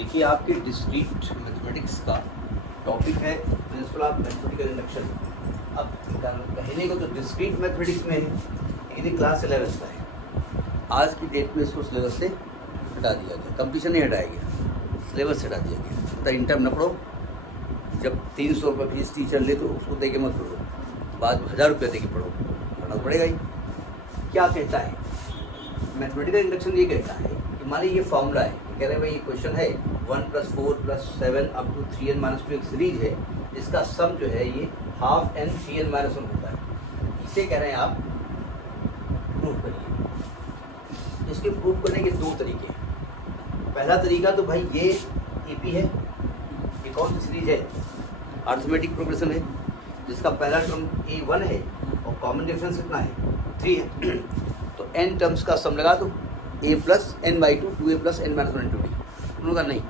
देखिए आपके discrete mathematics का टॉपिक है प्रिंसिपल ऑफ मैथमेटिकल इंडक्शन। अब कहने को तो डिस्क्रीट मैथमेटिक्स में है, लेकिन ये क्लास 11 का है। आज की डेट में इसको सिलेबस से हटा दिया गया, कंपटीशन नहीं हटाया गया, सिलेबस से हटा दिया गया। तो इंटर्म न पढ़ो, जब 300 रुपये फीस टीचर ले तो उसको दे के मत पढ़ो, बाद में 1000 रुपये दे के पढ़ो, पढ़ना तो पड़ेगा ही। क्या कहता है मैथमेटिकल इंडक्शन? ये कहता है कि मान लीजिए ये फॉर्मूला है, कह रहे हैं भाई ये क्वेश्चन है 1 + 4 + 7 अप टू 3n - 2 एक सीरीज है, जिसका सम जो है ये ½ n 3n - 1 होता है। इसे कह रहे हैं आप प्रूफ करिए। इसके प्रूफ करने के दो तरीके हैं। पहला तरीका तो भाई ये EP है, ये कौन सी सीरीज है? अर्थमेटिक प्रोग्रेशन है, जिसका पहला टर्म A1 है और कॉमन डिफरेंस कितना है? 3 है। तो n टर्म्स का सम लगा दो, a + n/2 2a + n - 1 × d। उन्होंने कहा नहीं,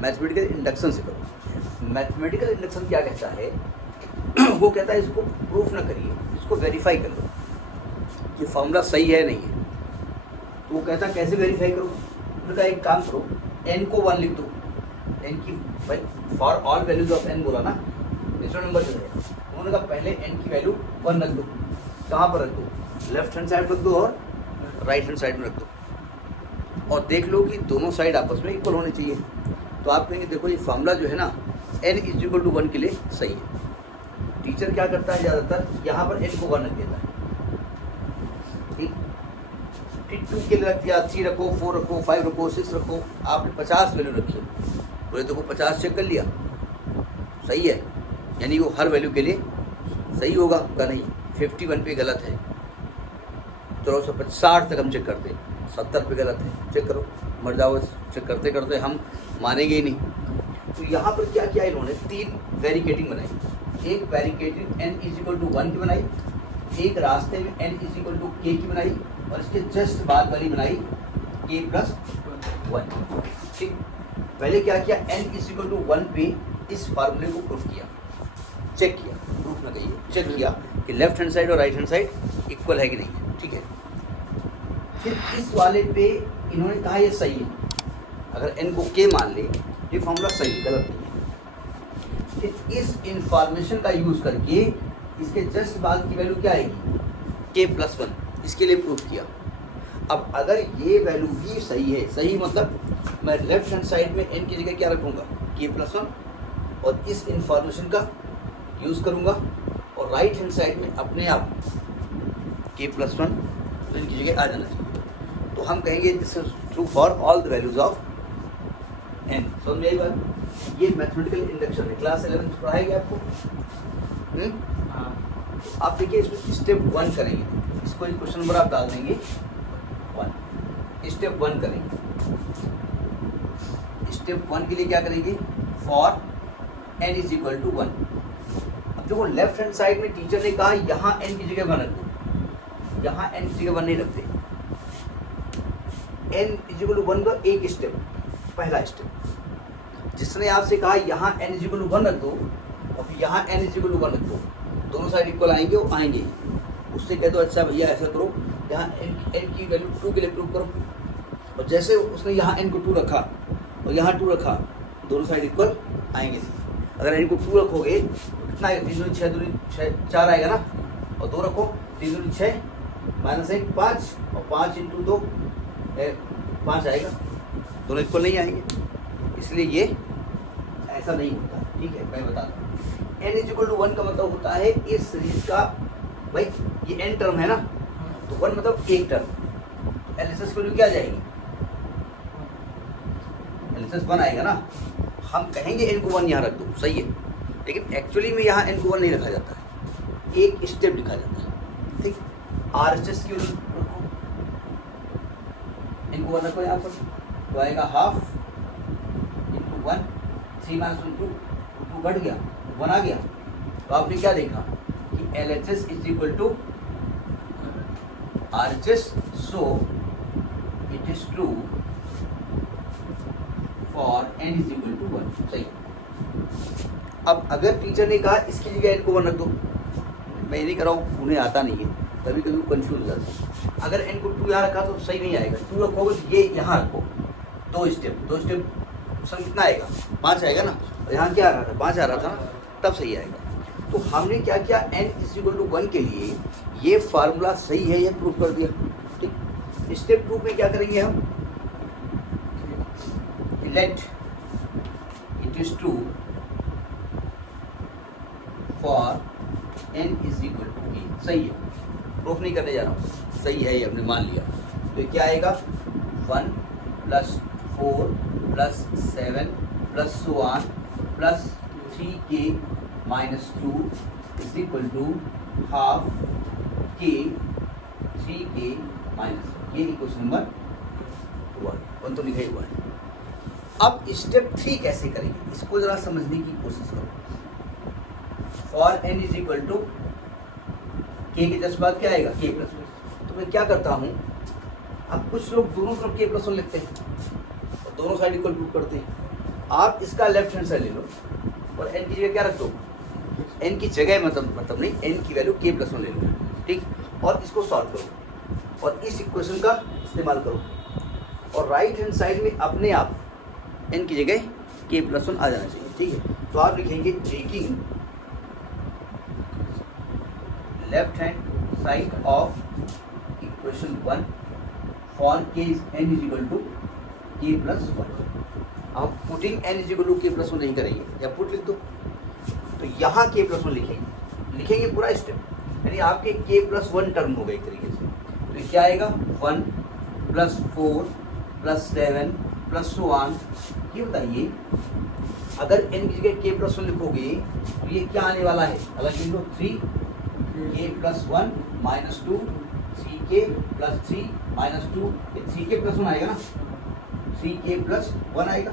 मैथमेटिकल इंडक्शन से करो। मैथमेटिकल इंडक्शन क्या कहता है? वो कहता है इसको प्रूफ ना करिए, इसको वेरीफाई कर लो कि फॉर्मूला सही है नहीं है। तो वो कहता कैसे वेरीफाई करो? उन्होंने कहा एक काम करो, n को 1 लिख दो, n की भाई for all values of n बोला ना, नेचुरल नंबर जो है। उन्होंने कहा पहले n की वैल्यू 1 रख दो। कहाँ पर रख दो? लेफ्ट हैंड साइड रख दो और राइट हैंड साइड में रख दो, और देख लो कि दोनों साइड आपस में इक्वल होने चाहिए। तो आप कहेंगे देखो ये फार्मूला जो है ना n = 1 के लिए सही है। टीचर क्या करता है ज़्यादातर, यहाँ पर n को 1 रख देता है, ठीक, 2 के लिए रख दिया, 3 रखो, 4 रखो, 5 रखो, 6 रखो। आपने 50 वैल्यू रखी, बोले देखो 50 चेक कर लिया, सही है, यानी वो हर वैल्यू के लिए सही होगा का नहीं, 51 पे गलत है, चलो 60 तक हम चेक करते हैं, 70 पे गलत है, चेक करो, मर जाओ। चेक करते करते हम मानेंगे ही नहीं। तो यहाँ पर क्या किया इन्होंने? 3 बैरिकेडिंग बनाई। एक बैरिकेडिंग n = 1 की बनाई, एक रास्ते में n = k की बनाई, और इसके जस्ट बाद वाली बनाई k + 1। ठीक, पहले क्या किया? n = 1 पे इस फार्मूले को प्रूफ किया, चेक किया, प्रूफ ना कहिए, चेक किया कि लेफ्ट हैंड साइड और राइट हैंड साइड इक्वल है कि नहीं है। ठीक है, फिर इस वाले पे इन्होंने कहा ये सही है। अगर n को k मान ले, ये फॉर्मूला सही है, गलत नहीं है। फिर इस इंफॉर्मेशन का यूज़ करके इसके जस्ट बाद की वैल्यू क्या आएगी? k + 1, इसके लिए प्रूफ किया। अब अगर ये वैल्यू भी सही है, सही मतलब मैं लेफ्ट हैंड साइड में n की जगह क्या रखूँगा? k + 1, और इस इंफॉर्मेशन का यूज़ करूँगा, और राइट हैंड साइड में अपने आप k + 1 तो इनकी जगह आ जाना चाहिए। तो हम कहेंगे this is true for all the values of n। समझ में आई बात? ये मैथमेटिकल इंडक्शन है, क्लास 11 पढ़ाएगी आपको। तो आप देखिए इसमें स्टेप 1 करेंगे, इसको एक क्वेश्चन नंबर आप डाल देंगे 1। स्टेप 1 करेंगे। स्टेप 1 के लिए क्या करेंगे? For n = 1। अब देखो लेफ्ट हैंड साइड में टीचर ने कहा यहाँ n की जगह 1 रख दो, यहाँ n की जगह 1 नहीं रखते। n = 1 का एक स्टेप, पहला स्टेप। जिसने आपसे कहा यहाँ n = 1 रख दो, और फिर यहाँ n = 1 रख दो, दोनों साइड इक्वल आएंगे, वो आएंगे। उससे कह दो अच्छा भैया ऐसा करो, यहाँ n की वैल्यू 2 के लिए प्रूव करो। और जैसे उसने यहाँ n को 2 रखा और यहाँ 2 रखा, दोनों साइड इक्वल आएंगे। अगर n को 2 रखोगे तो कितना आएगा? 3 × 6 = 6 4 आएगा ना, और 2 रखो, 3 × 6 -1 5, और 5 × 2 5 आएगा, दोनों इक्वल नहीं आएंगे। इसलिए ये ऐसा नहीं होता। ठीक है, मैं बताता हूँ। n = 1 का मतलब होता है इस सीरीज का, भाई ये n टर्म है ना, तो 1 मतलब एक टर्म, एलएचएस की वैल्यू क्या जाएगी? एलएचएस 1 आएगा ना। हम कहेंगे n को 1 यहाँ रख दो, सही है, लेकिन एक्चुअली में यहाँ n को 1 नहीं रखा जाता है, एक स्टेप लिखा जाता है। ठीक, RHS की वैल्यू रखो, n को 1 रखो यहाँ पर, तो आएगा ½ × 1, 3 - 1 2, 2 घट गया, 1 आ गया। तो आपने क्या देखा कि LHS = RHS, so it is true for n = 1। सही। अब अगर टीचर ने कहा इसकी जगह n को 1 रख दो, मैं ये नहीं कर रहा हूँ, उन्हें आता नहीं है, कभी कभी कंफ्यूज हो जाता है। अगर n को 2 यहाँ रखा तो सही नहीं आएगा, 2 रखोगे तो ये यहाँ रखो, दो स्टेप ऑप्शन कितना आएगा, 5 आएगा ना, और यहाँ क्या आ रहा था, 5 आ रहा था ना, तब सही आएगा। तो हमने क्या किया, n=1 के लिए ये फार्मूला सही है यह प्रूव कर दिया। ठीक, स्टेप 2 में क्या करेंगे हम, late it is true for n=a। सही है, प्रूफ नहीं करने जा रहा हूँ, सही है ये हमने मान लिया। तो क्या आएगा, 1 + 4 + 7 + so on + 3k - 2 = ½ k 3k - ये इक्वेशन नंबर 1 तो लिखा ही हुआ है। अब स्टेप 3 कैसे करेंगे, इसको जरा समझने की कोशिश करो। फॉर n = k के जस्ट बाद क्या आएगा, k + 1। तो मैं क्या करता हूँ, अब कुछ लोग दोनों तरफ k + 1 लिखते हैं और दोनों साइड इक्वल प्रूव करते हैं। आप इसका लेफ्ट हैंड साइड ले लो और n की जगह क्या रख दो, n की जगह मतलब नहीं, n की वैल्यू k + 1 ले लो। ठीक, और इसको सॉल्व करो और इस इक्वेशन का इस्तेमाल करो, और राइट हैंड साइड में अपने आप n की जगह k + 1 आ जाना चाहिए। ठीक है, तो आप लिखेंगे taking left hand side of equation 1 for n = k + 1। आप पुटिंग n = k + 1 नहीं करेंगे, या पुट लिख दो, तो यहाँ k + 1 लिखेंगे पूरा स्टेप, यानी आपके k + 1 टर्म हो गए एक तरीके से। तो क्या आएगा, 1 + 4 + 7 + so on। ये बताइए, अगर n की जगह k + 1 लिखोगे तो ये क्या आने वाला है, अलग लिख लो, 3k + 1 - 2 3k + 3 - 2, ये 3k + 1 आएगा ना, 3k + 1 आएगा।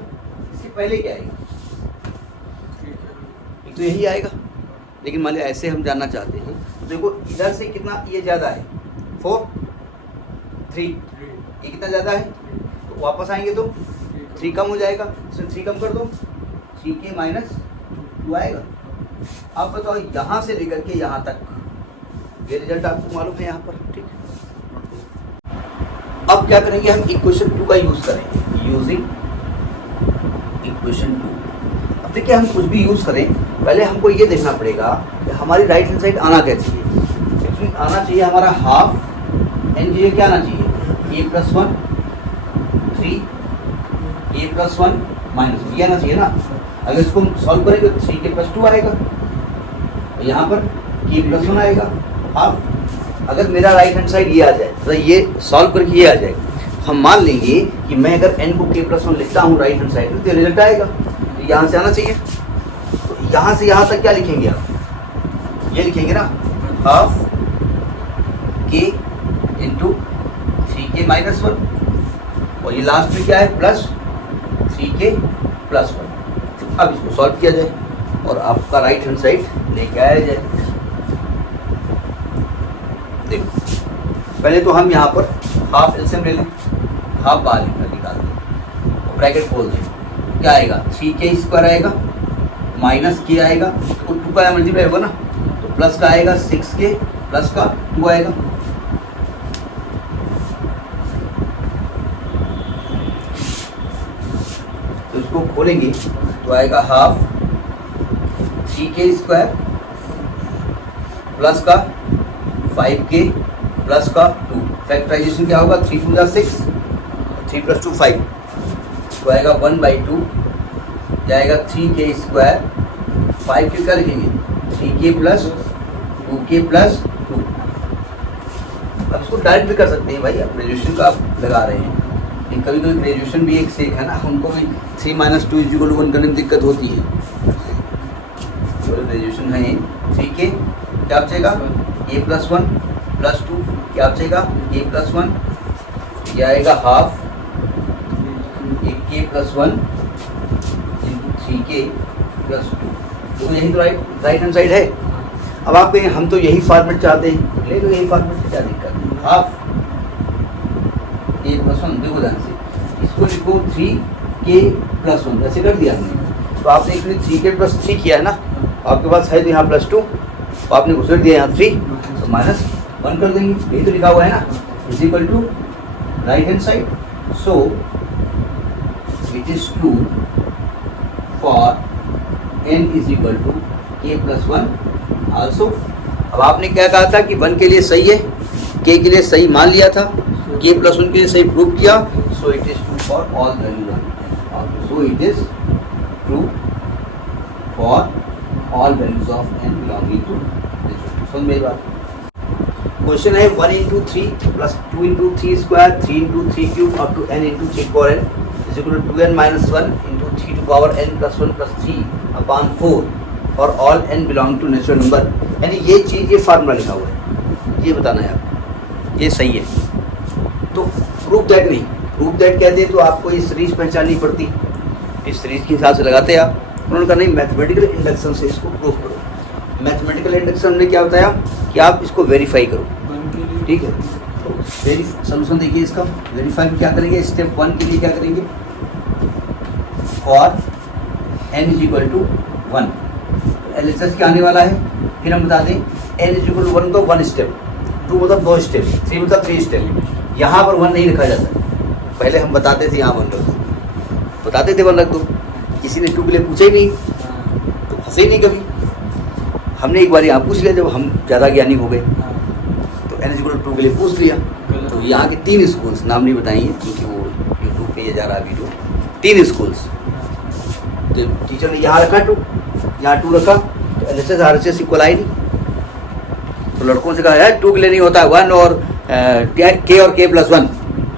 इससे पहले क्या आएगा, तो यही आएगा। लेकिन मान लिया ऐसे हम जानना चाहते हैं, तो देखो इधर से कितना ये ज़्यादा है, 4 3, ये कितना ज़्यादा है, तो वापस आएंगे तो 3 कम हो जाएगा, इसमें 3 कम कर दो, 3k - 2 आएगा। अब बताओ यहाँ से लेकर के यहाँ तक, ये रिजल्ट आपको मालूम है यहाँ पर। ठीक, अब क्या करेंगे, हम इक्वेशन 2 का यूज़ करेंगे, यूजिंग इक्वेशन 2। अब देखिए, हम कुछ भी यूज़ करें, पहले हमको ये देखना पड़ेगा कि हमारी राइट हैंड साइड आना क्या चाहिए। एक्चुअली आना चाहिए हमारा हाफ, n की जगह क्या आना चाहिए, k + 1 3 k + 1 - ये आना चाहिए ना। अगर इसको हम सॉल्व करेंगे तो 3k + 2 आएगा, और यहाँ पर k + 1 आएगा। अब अगर मेरा राइट हैंड साइड ये आ जाए, तो ये सॉल्व करके ये आ जाए, हम मान लेंगे कि मैं अगर n को k + 1 लिखता हूँ राइट हैंड साइड में, तो रिजल्ट आएगा, तो यहाँ से आना चाहिए। तो यहाँ से यहाँ तक क्या लिखेंगे आप, ये लिखेंगे ना, ½ k × 3k - 1, और ये लास्ट में क्या है, प्लस 3k + 1। अब इसको सॉल्व किया जाए और आपका राइट हैंड साइड लेके आया जाए। देखो, पहले तो हम यहाँ पर हाफ एलसीएम ले लें, हाफ बाहर निकाल दें और ब्रैकेट खोल दें, क्या आएगा, 3k² आएगा माइनस k आएगा, तो 2 का मल्टीप्लाई होगा ना, तो प्लस का आएगा 6k प्लस का 2 आएगा। तो इसको खोलेंगे तो आएगा ½ 3k² प्लस का 5k प्लस का 2। फैक्टराइजेशन क्या होगा, 3 × 2 = 6, 3 + 2 = 5, तो आएगा 1/2 जाएगा 3k², 5k क्या लिखेंगे, 3k + 2k + 2। अब इसको डायरेक्ट भी कर सकते हैं भाई, आप ग्रेजुएशन का आप लगा रहे हैं, लेकिन कभी कभी ग्रेजुएशन भी एक से एक है ना, हमको भी 3 - 2 = 1 करने में दिक्कत होती है। तो ग्रेजुएशन है 3k क्या बचेगा, k + 1 + 2 क्या बचेगा, k + 1, यह आएगा ½ k + 1 × 3k + 2। तो यही तो राइट हैंड साइड है। अब आप कहें हम तो यही फॉर्मेट चाहते हैं, ले लो यही फॉर्मेट से, क्या दिक्कत है, ½ k + 1, देखो ध्यान से, इसको लिखो 3k + 1, ऐसे कर दिया हमने। तो आपने इसमें 3k + 3 किया है ना, आपके पास है तो यहाँ +2, तो आपने घुसेड़ दिया यहाँ 3, तो -1 कर देंगे, यही तो लिखा हुआ है ना, = right hand side. So it is true for n is equal to k plus 1 also. अब आपने क्या कहा था कि 1 के लिए सही है, k के लिए सही मान लिया था, k प्लस 1 के लिए सही प्रूव किया, so it is true for all values of, so it is true for all values of n belonging to this. सुन मेरी बात। क्वेश्चन है 1 into 3 plus 2 into 3 square 3 into 3 cube up to n into 3 power n is equal to 2n minus 1 into 3 to power n plus 1 plus 3 upon 4 for all n belong to natural number. यानी ये चीज़, ये formula लिखा हुआ है, ये बताना है आपको, ये सही है। तो प्रूफ दैट नहीं, प्रूफ दैट कहते हैं तो आपको ये सीरीज पहचाननी पड़ती, इस सीरीज के हिसाब से लगाते आप। उन्होंने कहा नहीं, मैथमेटिकल इंडक्शन से इसको प्रूफ करो। मैथमेटिकल इंडक्शन ने क्या बताया कि आप इसको वेरीफाई करो, ठीक है। तो सोल्यूशन देखिए इसका, वेरीफाई क्या करेंगे, स्टेप 1 के लिए क्या करेंगे, for n is equal to 1, LHS क्या आने वाला है, फिर हम बता दें n इज इक्वल टू 1 तो 1 स्टेप, 2 मतलब 2 स्टेप, 3 मतलब 3 स्टेप। यहाँ पर 1 नहीं रखा जाता, पहले हम बताते थे यहाँ 1 रख दो, बताते थे 1 रख दो, किसी ने 2 के लिए पूछा ही नहीं, तो फंसे ही नहीं कभी। हमने एक बार यहाँ पूछ लिया जब हम ज़्यादा ज्ञानी हो गए, तो n इज इक्वल टू 2 के लिए पूछ लिया। तो यहाँ के 3 स्कूल्स, नाम नहीं बताएंगे क्योंकि वो यूट्यूब पे ये जा रहा वीडियो, 3 स्कूल्स, तो टीचर ने यहाँ रखा 2, यहाँ 2 रखा, तो LHS RHS इक्वल आई नहीं। तो लड़कों से कहा यार 2 के लिए नहीं होता है 1 और k और k प्लस 1।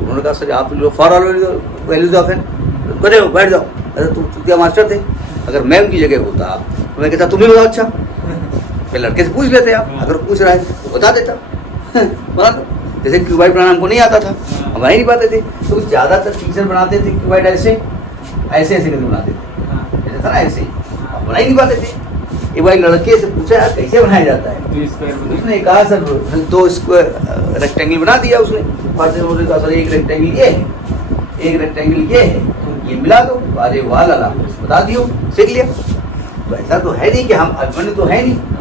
उन्होंने कहा सर आप लोग for all values of n करे हो, बैठ जाओ। अरे तुम चूतिया मास्टर थे, अगर मैं उनकी जगह होता तो मैं कहता तुम्हें बताओ। अच्छा फिर लड़के से पूछ लेते आप, अगर पूछ रहा है तो बता देता बता दो। जैसे क्यूबाइड बनाना हमको नहीं आता था, हम बना ही नहीं पाते थे, तो ज़्यादातर टीचर बनाते थे क्यूबाइड ऐसे ऐसे ऐसे करके बनाते थे, जैसे था ना ऐसे ही, हम बना ही नहीं पाते थे। एक बार लड़के से पूछा यार कैसे बनाया जाता है, उसने कहा सर 2 स्क्वायर रेक्टेंगल बना दिया उसने। उन्होंने कहा सर एक रेक्टेंगल ये है, एक रेक्टेंगल ये है, ये मिला दो। अरे वाह लाला, बता दियो, सीख लिया। तो ऐसा तो है नहीं कि हम अभिमन्यु तो है नहीं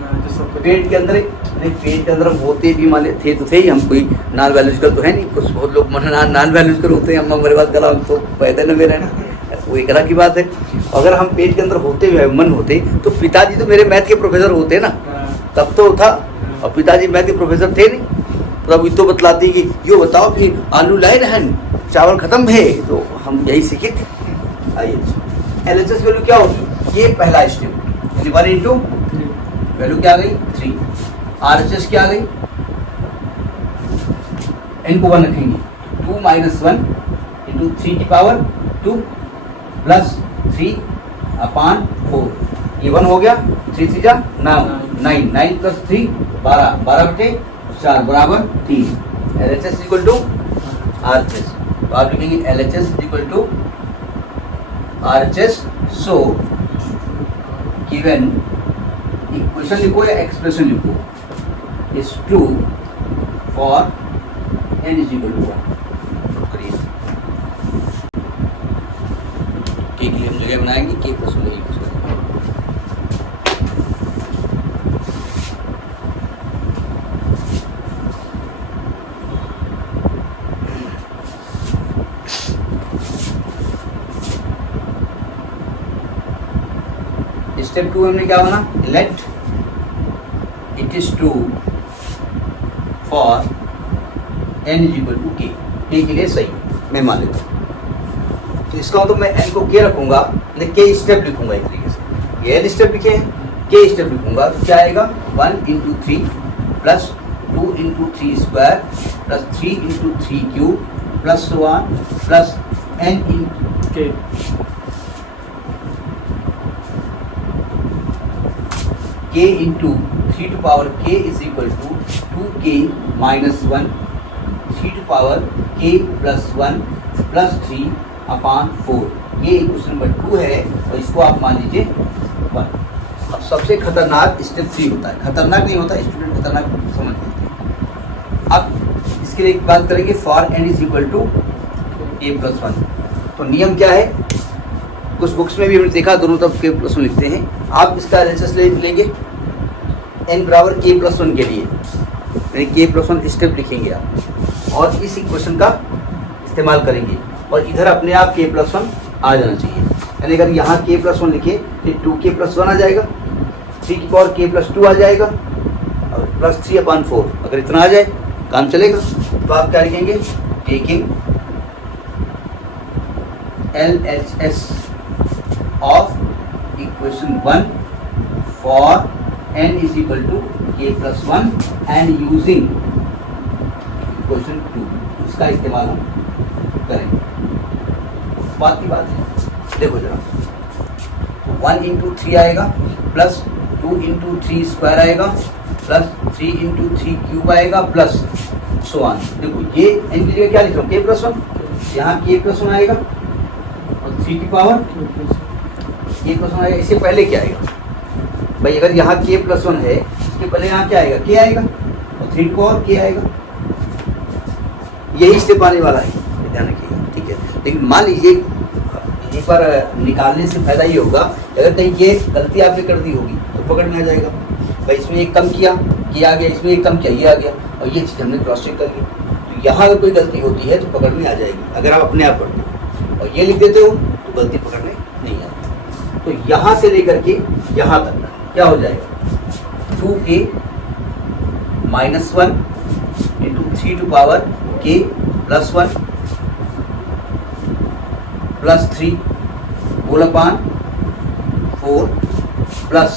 पेट के अंदर, नहीं पेट के अंदर हम होते भी मान थे तो थे ही, हम कोई नॉन बायोलॉजिकल तो है नहीं। कुछ बहुत लोग नॉन बायोलॉजिकल होते हैं, हम हमारे बात करा तो पैदा न मेरा ना, वो एक तरह की बात है। अगर हम पेट के अंदर होते हुए मन होते तो पिताजी तो मेरे मैथ के प्रोफेसर होते ना, तब तो था। और पिताजी मैथ के प्रोफेसर थे नहीं, तब तो बतलाती कि यो बताओ कि आलू लाए रहन चावल खत्म है, तो हम यही सीखे थे। आइए LHS वैल्यू क्या होगी, ये पहला स्टेप, 1 इंटू वैल्यू क्या आ गई 3, RHS क्या आ गई, n को 1 रखेंगे, 2 माइनस 1 इंटू 3 की पावर 2 प्लस 3 अपान 4, ये 1 हो गया, 3 3 जा 9, 9 प्लस 3 12, 12 बटे 4 बराबर 3। LHS इक्वल टू RHS, तो आप लिखेंगे LHS equal to RHS। So given equation लिखो या एक्सप्रेशन लिखो, is true for n is equal to 1। करिए k के लिए हम जगह बनाएंगे, k प्लस 1 यूज करेंगे। स्टेप 2 हमने क्या बना, let it is true for n is equal to k, k के लिए सही मैं मान लेता हूँ। तो इसका मतलब मैं n को k रखूंगा, मैं k स्टेप लिखूंगा एक तरीके से, ये n स्टेप लिखे हैं, k स्टेप लिखूंगा तो क्या आएगा 1 into 3 plus 2 into 3 square plus 3 into 3 cube plus 1 plus n into k k into 3 to power k is equal to 2k minus 1 3 to power k plus 1 plus 3 upon 4। ये question number 2 है और इसको आप मान लीजिए 1। अब सबसे खतरनाक स्टेप 3 होता है, खतरनाक नहीं होता, स्टूडेंट खतरनाक समझ लेते हैं। अब इसके लिए एक बात करेंगे, for n is equal to k plus 1। तो नियम क्या है, कुछ बुक्स में भी हमने देखा दोनों तरफ k प्लस 1 लिखते हैं, आप इसका LHS लेंगे n बराबर k प्लस 1 के लिए, यानी k प्लस 1 स्टेप लिखेंगे आप और इस इक्वेशन का इस्तेमाल करेंगे और इधर अपने आप k प्लस 1 आ जाना चाहिए। यानी अगर यहाँ k प्लस 1 लिखे तो 2k प्लस 1 आ जाएगा, 3 की पावर k प्लस 2 आ जाएगा और प्लस 3/4। अगर इतना आ जाए काम चलेगा। तो आप क्या लिखेंगे, taking LHS of equation 1 for n is equal to k plus 1 and using equation 2, इसका इस्तेमाल हम करेंगे। बात की बात है, देखो जरा 1 इंटू 3 आएगा प्लस 2 इंटू 3 स्क्वायर आएगा प्लस 3 इंटू 3 क्यूब आएगा प्लस सो ऑन। देखो ये इनके लिए क्या लिख रहा हूँ, k प्लस 1, यहाँ k प्लस 1 आएगा और 3 की पावर k प्लस 1 आएगा। इससे पहले क्या आएगा भाई, अगर यहाँ k प्लस 1 है इसके पहले यहाँ क्या आएगा, k आएगा और 3 की पावर k आएगा। यही स्टेप आने वाला है, ध्यान रखिएगा, ठीक है। लेकिन मान लीजिए एक बार निकालने से फायदा ये होगा, अगर कहीं ये गलती आपने कर दी होगी तो पकड़ में आ जाएगा भाई, इसमें एक कम किया ये आ गया, इसमें एक कम किया ये आ गया, और ये चीज़ हमने क्रॉस चेक कर ली। तो यहाँ अगर कोई गलती होती है तो पकड़ में आ जाएगी। अगर आप अपने आप पढ़ते हो और ये लिख देते हो तो गलती पकड़ने नहीं आती। तो यहाँ से लेकर के यहाँ तक क्या हो जाएगा, 2k minus 1 into 3 to power k plus 1 plus 3 whole upon 4 plus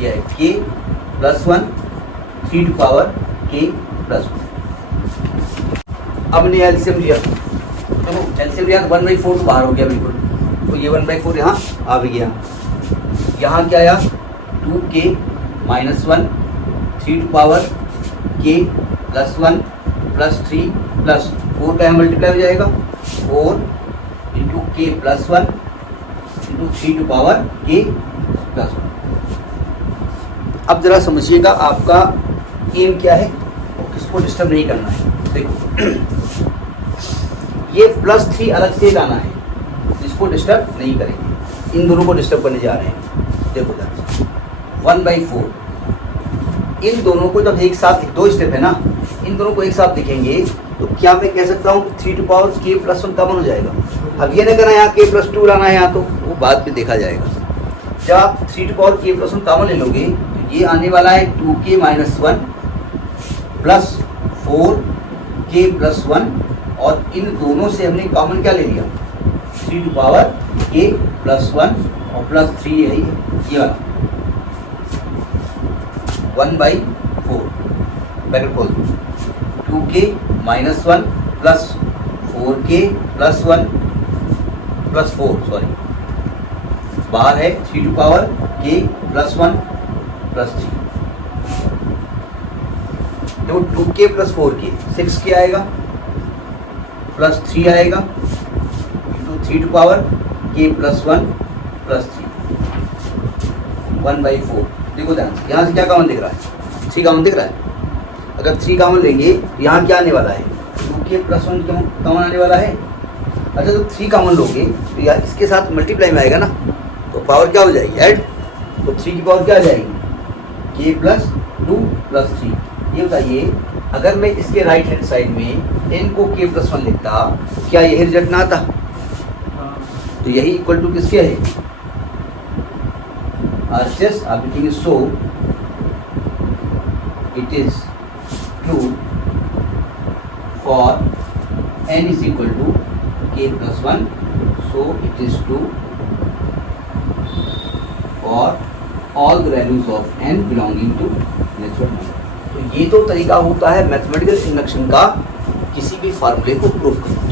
ये है k plus 1 3 to power k plus 1। अब ने एलसीएम लिया, तो एलसीएम लिया तो 1/4 तो बाहर हो गया बिल्कुल, तो ये 1/4 यहाँ आ भी गया। यहाँ क्या आया, 2k minus 1 3 to power k plus 1 plus 3 plus 4 का यहाँ मल्टीप्लाई हो जाएगा, 4 into k plus 1 into 3 to power k plus 1। अब जरा समझिएगा आपका एम क्या है और किसको डिस्टर्ब नहीं करना है। देखो ये प्लस 3 अलग से लाना है, इसको डिस्टर्ब नहीं करेंगे, इन दोनों को डिस्टर्ब करने जा रहे हैं। देखो 1/4 इन दोनों को जब एक साथ, 2 स्टेप है ना, इन दोनों को एक साथ लिखेंगे तो क्या मैं कह सकता हूँ 3 to power k plus 1 common हो जाएगा। अब ये नहीं करना यहाँ k प्लस 2 लाना है यहाँ, तो वो बाद में देखा जाएगा। जब आप 3 to power k plus 1 common ले लोगे तो ये आने वाला है 2k minus 1 plus 4k plus 1, और इन दोनों से हमने कॉमन क्या ले लिया, 3 टू पावर k प्लस 1 और प्लस 3 यही है, ये वाला 1/4 ब्रैकेट खोल 2k minus 1 plus 4k plus 1 plus 4 sorry बाहर है 3 to power k plus 1 plus 3। देखो 2k प्लस 4k 6k आएगा प्लस 3 आएगा into 3 to power k plus 1 plus 3 1/4। देखो ध्यान से, यहाँ से क्या कॉमन दिख रहा है, 3 कॉमन दिख रहा है। अगर 3 कॉमन लेंगे तो यहाँ क्या आने वाला है, 2k प्लस 1 कॉमन आने वाला है। अच्छा तो 3 कॉमन लोगे तो यार इसके साथ मल्टीप्लाई में आएगा ना, तो पावर क्या हो जाएगी, ऐड। तो 3 की पावर क्या आ जाएगी, k प्लस 2 प्लस 3। ये बताइए अगर मैं इसके राइट हैंड साइड में n को k प्लस 1 लिखता तो क्या यही रिजल्ट ना आता, तो यही इक्वल टू किसके है, RHS। आप लिखेंगे so it is true for n is equal to k plus 1, so it is true for all the values of n belonging to natural number. तो ये तो तरीका होता है मैथमेटिकल इंडक्शन का किसी भी फार्मूले को प्रूव करना।